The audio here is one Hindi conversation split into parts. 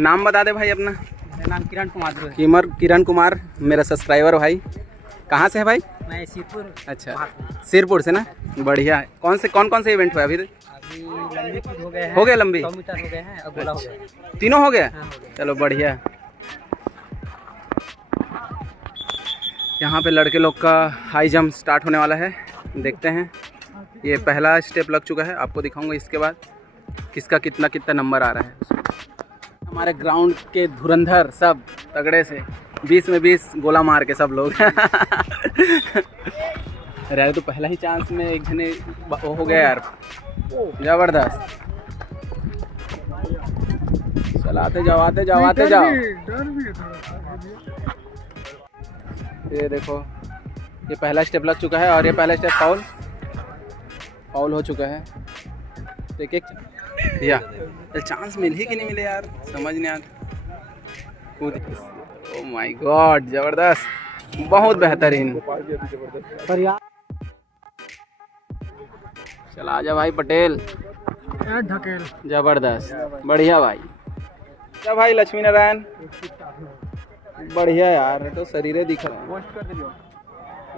नाम बता दे भाई अपना। मेरा नाम किरण कुमार। किरण कुमार मेरा सब्सक्राइबर भाई। कहाँ से है भाई? मैं सिरपुर। अच्छा, सिरपुर से ना। बढ़िया है। कौन कौन से इवेंट हुआ अभी? अभी लंबी कूद हो गए हैं। हो गया लंबी? 100 मीटर हो गए हैं और गोला हो गया। तीनों हो गया? हाँ, हो गया। चलो बढ़िया है। यहाँ पे लड़के लोग का हाई जंप स्टार्ट होने वाला है, देखते हैं। ये पहला स्टेप लग चुका है, आपको दिखाऊंगा इसके बाद किसका कितना कितना नंबर आ रहा है। हमारे ग्राउंड के धुरंधर सब तगड़े से 20 में 20 गोला मार के सब लोग अरे तो पहला ही चांस में एक जने वो हो गया यार, जबरदस्त। चलाते जाओ, आते जाओ, आते जाओ। ये देखो, ये पहला स्टेप लग चुका है और ये पहला स्टेप फाउल हो चुका है। तो एक भैया चांस मिल ही कि नहीं मिले यार, समझ नहीं आता। ओह माय गॉड, जबरदस्त, बहुत बेहतरीन। चला आजा भाई पटेल, जबरदस्त, बढ़िया भाई। क्या भाई लक्ष्मी नारायण, बढ़िया यार, तो शरीर दिख रहा है,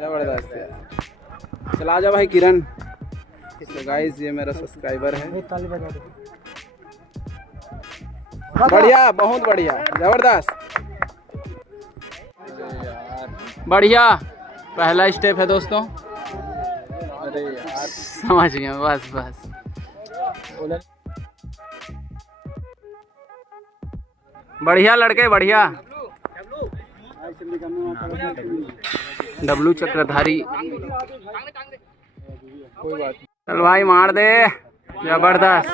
जबरदस्त यार। चला आजा भाई किरण। तो गाइस ये मेरा सब्सक्राइबर है। बढ़िया, बहुत बढ़िया, जबरदस्त, बढ़िया। पहला स्टेप है दोस्तों। अरे यार समझ गया, बस बढ़िया लड़के, बढ़िया। डब्लू चक्रधारी, चल भाई मार दे, जबरदस्त।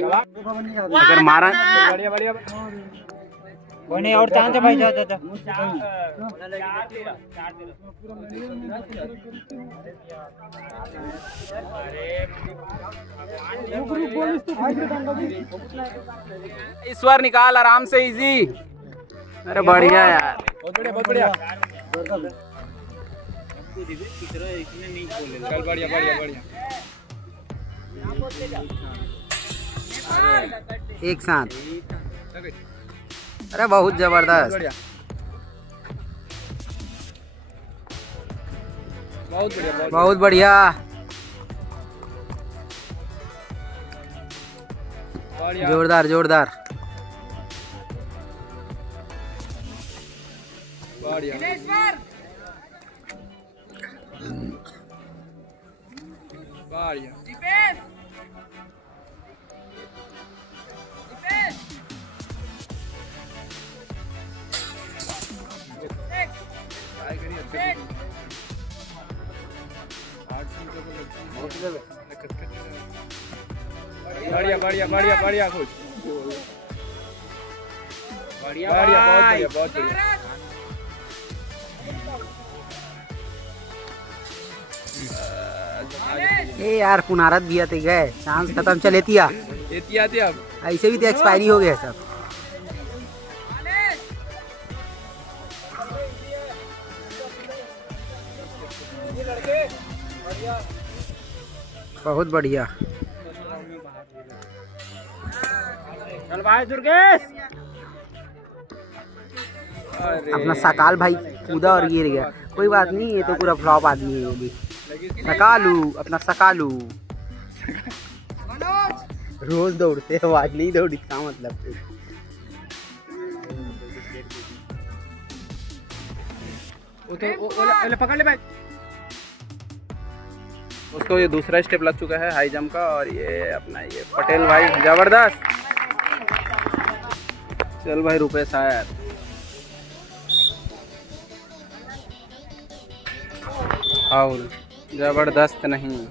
अगर मारा कोई नहीं, और चांस है भाई। जा ईश्वर निकाल आराम से, इजी। अरे बढ़िया यार, बहुत बढ़िया। चल बढ़िया बढ़िया बढ़िया। एक साथ, अरे बहुत जबरदस्त, बहुत बढ़िया। जोरदार जोरदार, बढ़िया बढ़िया बढ़िया बढ़िया, खुश, बढ़िया बढ़िया, बहुत बढ़िया बहुत बढ़िया। ए यार पुनारत भी आते गए, चांस खत्म। चल एतिया अब ऐसे भी तो एक्सपायरी हो गया सब। बहुत बढ़िया। चल भाई दुर्गेश। अपना सकाल भाई कूदा और गिर गया, कोई बात नहीं, ये तो पूरा फ्लॉप आदमी है ये भी। सकालू, अपना सकालू रोज दौड़ते हो, आज नहीं दौड़ी, क्या मतलब। पकड़ ले भाई। दोस्तों ये दूसरा स्टेप लग चुका है हाई जंप का, और ये अपना ये पटेल भाई, जबरदस्त। चल भाई रुपेश आया, फाउल, जबरदस्त। नहीं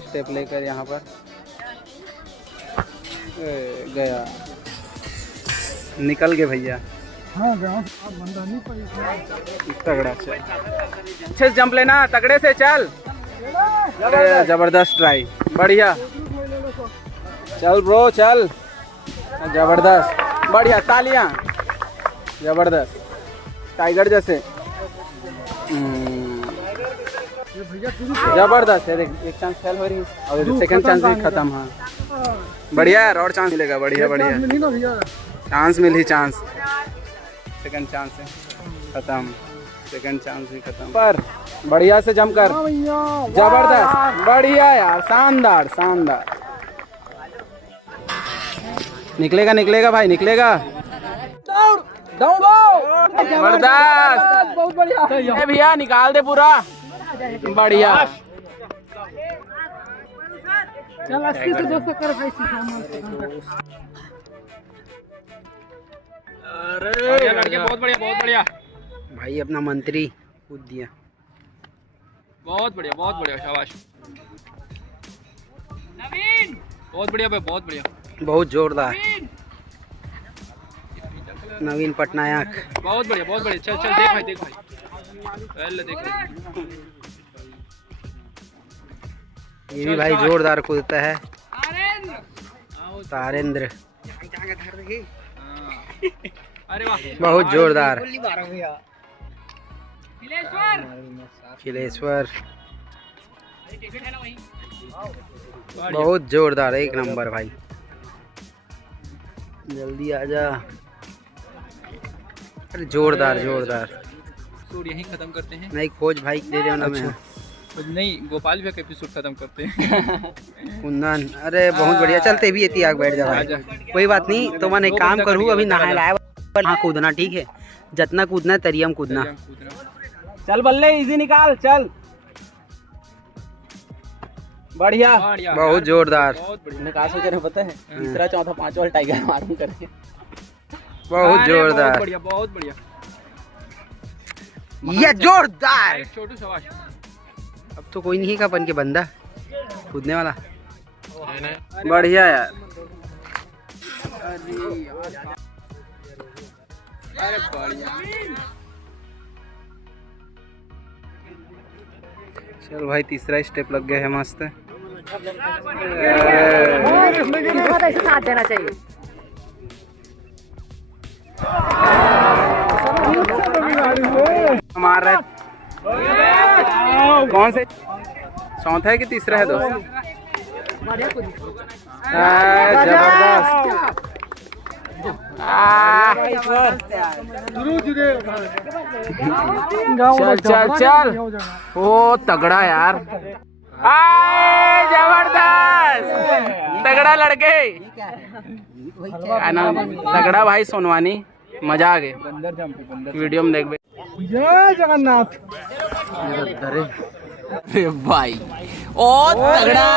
स्टेप लेकर यहाँ पर गया, निकल गए भैया। हाँ बंदा नहीं पाई, तगड़ा। चल अच्छे से जंप लेना, तगड़े से चल। जबरदस्त ट्राई, बढ़िया। चल ब्रो चल, जबरदस्त, बढ़िया, तालियां, जबरदस्त, टाइगर जैसे। जबरदस्त है। एक चांस फेल हो रही है और सेकंड चांस भी खत्म। हाँ बढ़िया यार, और चांस मिलेगा। बढ़िया बढ़िया। चांस मिल ही चांस, सेकंड चांस है खत्म, सेकंड चांस भी खत्म। पर बढ़िया से जमकर, जबरदस्त, बढ़िया यार, शानदार शानदार। निकलेगा निकलेगा भाई, निकलेगा। जबरदस्त, बहुत बढ़िया भैया, निकाल दे पूरा, बढ़िया। चल 80 से 200 कर भाई। बढ़िया लड़के, बहुत बढ़िया बहुत बढ़िया। भाई अपना मंत्री कूद दिया। बहुत बढ़िया शाबाश। नवीन बहुत बढ़िया भाई, बहुत बढ़िया, बहुत जोरदार नवीन पटनायक। बहुत बढ़िया। चल चल देख भाई, देख भाई, पहले देख। ये भी भाई जोरदार कूदता है तारेंद्र। अरे वाह, बहुत जोरदार। खिलेश्वर बहुत जोरदार, एक नंबर भाई। जल्दी आजा। अरे जोरदार जोरदार। एपिसोड यहीं खत्म करते हैं। नहीं खोज भाई दे देना मैं। नहीं, गोपाल भैया का एपिसोड खत्म करते हैं। कुंदन, अरे बहुत बढ़िया। चलते भी इतनी आग बैठ जा भाई, कोई बात नहीं। तो मैंने काम करूँ, अभी नहाए लाया हाँ कूदना, ठीक है, जितना कूदना है तरियम कूदना। चल बल्ले, इजी निकाल, चल, बढ़िया, बहुत जोरदार, मैंने कहा सोच रहे पता है, तीसरा चौथा पांचवा वाला टाइगर मारूं करके। बहुत जोरदार, बहुत बढ़िया। ये जोरदार। छोटू शाबाश। अब तो कोई नहीं है अपन के बंदा कूदने वाला। बढ़िया यार, अरे बढ़िया। चल भाई, तीसरा स्टेप लग गया है, मस्त। ऐसे साथ देना चाहिए। मार रहे कौन से, चौथा है कि तीसरा है दोस्त? जबरदस्त। चल चल चल, ओ तगड़ा यार, जबरदस्त, तगड़ा लड़के, क्या नाम? तगड़ा भाई सोनवानी, मजा आ गया। वीडियो में देख जय जगन्नाथ। अरे भाई, ओ तगड़ा,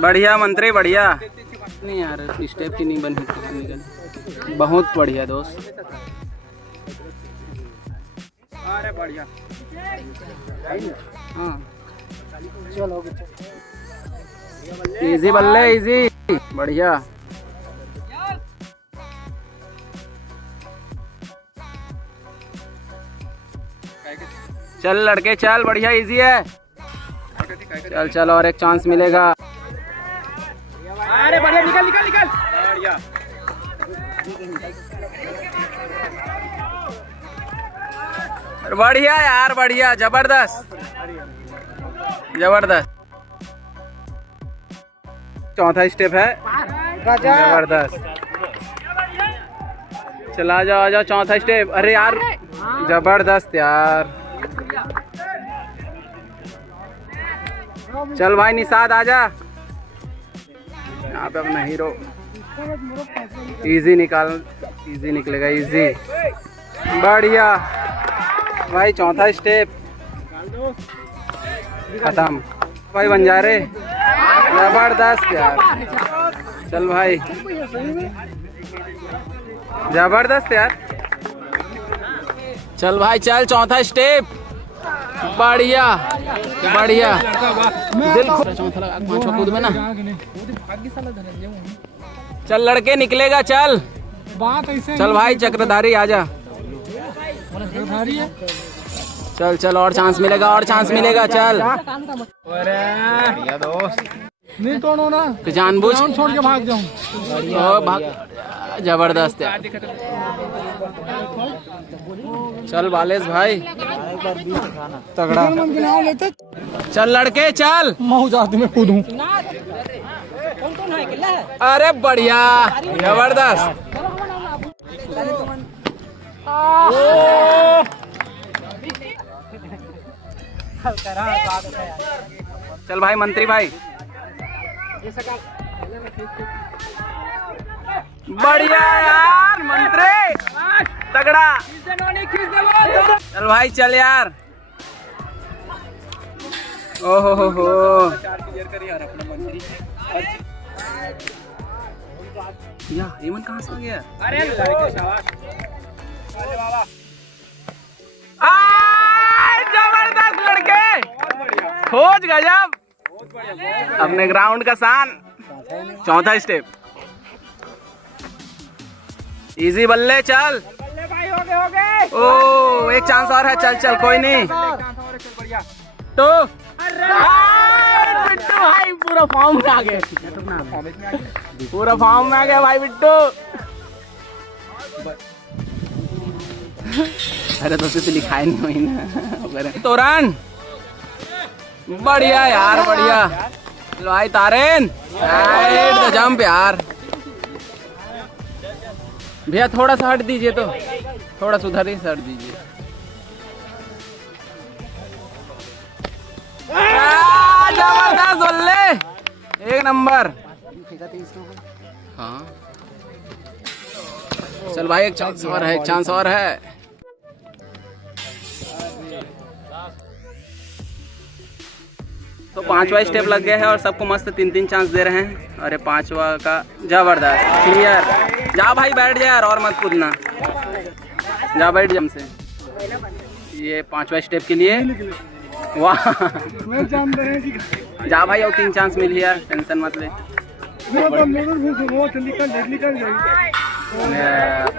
बढ़िया मंत्री, बढ़िया। नहीं यार, स्टेप की नहीं बनी, निकल, बहुत बढ़िया दोस्त। अरे बढ़िया। हाँ इजी बल्ले, इजी, बढ़िया। चल लड़के चल, बढ़िया, इजी है। चल चल, और एक चांस मिलेगा। अरे बढ़िया, निकल निकल निकल, बढ़िया। बढ़िया यार, बढ़िया, जबरदस्त जबरदस्त। चौथा स्टेप है, जबरदस्त। चला जाओ, आ जाओ, चौथा स्टेप। अरे यार, जबरदस्त यार। चल भाई निषाद, आजा, यहाँ पे अपना हीरो। इजी निकाल, इजी निकलेगा, इजी, बढ़िया भाई। चौथा स्टेप खत्म भाई, बंजारे, जबरदस्त यार। चल भाई, जबरदस्त यार। चल भाई चल, चौथा स्टेप, बढ़िया बढ़िया। दिल चौथा लगा, पांचवा कूद में ना। चल लड़के, निकलेगा, चल बात ऐसे चल भाई, चक्रधारी आजा, चल चल, और चांस मिलेगा, और चांस मिलेगा, चल। नहीं तोड़ो ना, तो जानबूझ छोड़ के भाग जाऊं। ओ भाग, जबरदस्त यार। चल बालेश भाई, तगड़ा। चल लड़के चल, महू जाती में कूदूं। अरे बढ़िया, जबरदस्त। चल भाई मंत्री भाई, बढ़िया यार मंत्री, तगड़ा। चल भाई चल यार। ओहो हो या हेमंत कहाँ से आ गया? अरे जबरदस्त लड़के, खोज गजब, अपने ग्राउंड का शान। चौथा स्टेप, इजी बल्ले, चल भाई हो गए। ओ एक चांस और है, चल चल कोई नहीं। तो बिट्टू भाई पूरा फॉर्म में आ गए, पूरा फॉर्म में आ गया भाई बिट्टू। अरे तो तुझे लिखा नहीं हुई ना तो रन। बढ़िया यार बढ़िया। लो भाई तारेन, तो जंप यार। भैया थोड़ा सा हट दीजिए, तो थोड़ा सुधर ही हट दीजिए। जबरदस्त बल्ले, एक नंबर। हाँ चल भाई, एक चांस और है, एक चांस और है। तो पांचवा स्टेप लग गया है और सबको मस्त 3-3 चांस दे रहे हैं। अरे पांचवा का जबरदस्त क्लियर। जा भाई बैठ जा यार, और मत कूदना, जा बैठ जा हमसे। ये पांचवा स्टेप के लिए वाह, जा भाई और 3 चांस मिल यार, टेंशन मत ले।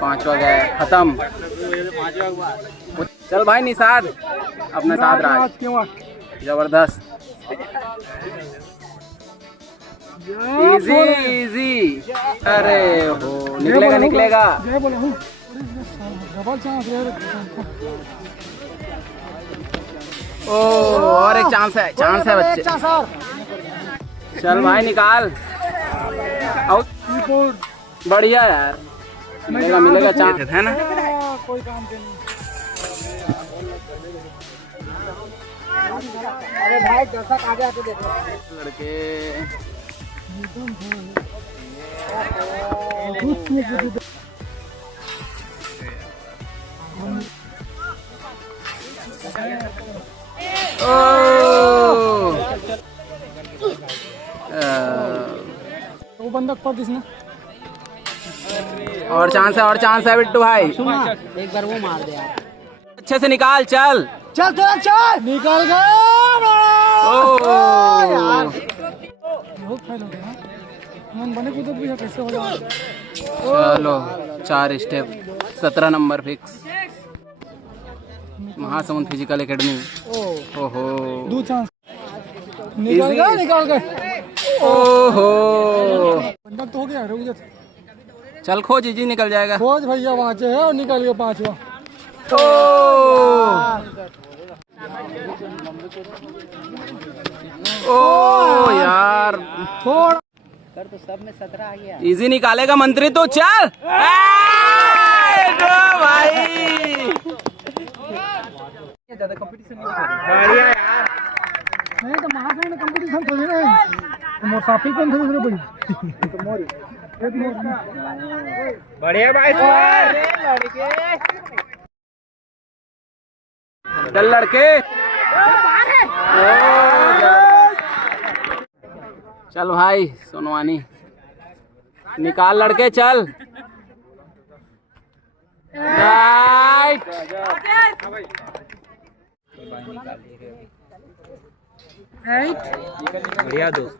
पांचवा गया खत्म। चल भाई निषाद, अपने साथ रहा, जबरदस्त। इजी इजी, अरे हो निकलेगा निकलेगा। ओ और एक चांस है, चांस है बच्चे। चल भाई निकाल, आउट। बढ़िया यार, मिलेगा मिलेगा चांस है ना। कोई काम के नहीं। अरे भाई दर्शक आगे आके देखो लड़के। वो बंदक पर किसने? और चांस है बिट्टू भाई। एक बार वो मार दे यार, अच्छे से निकाल, चल चल चल चल, निकल गया। बहुत फायदा हो गया। मन बने कुदत भी है, कैसे हो जाए। चलो 4 step, 17 number fix. Mahasamund physical academy. ओहो 2 चांस, निकल गए निकल गए। ओहो बंदक तो हो गया, रुक जा। चल खोज, इजी निकल जाएगा। खोज भैया वहाँ से है और निकल गया 5वां। ओ यार छोड़ कर तो सब में 17 आ गया। इजी निकालेगा मंत्री तो, चल भाई। ज्यादा कंपटीशन नहीं है नहीं तो महासमुंद में कंपटीशन थोड़ी ना। मोसाफी कौन थे दूसरे बड़ी? बढ़िया भाई, चल लड़के। चल भाई सोनवानी, निकाल लड़के, चल राइट। बढ़िया दोस्त।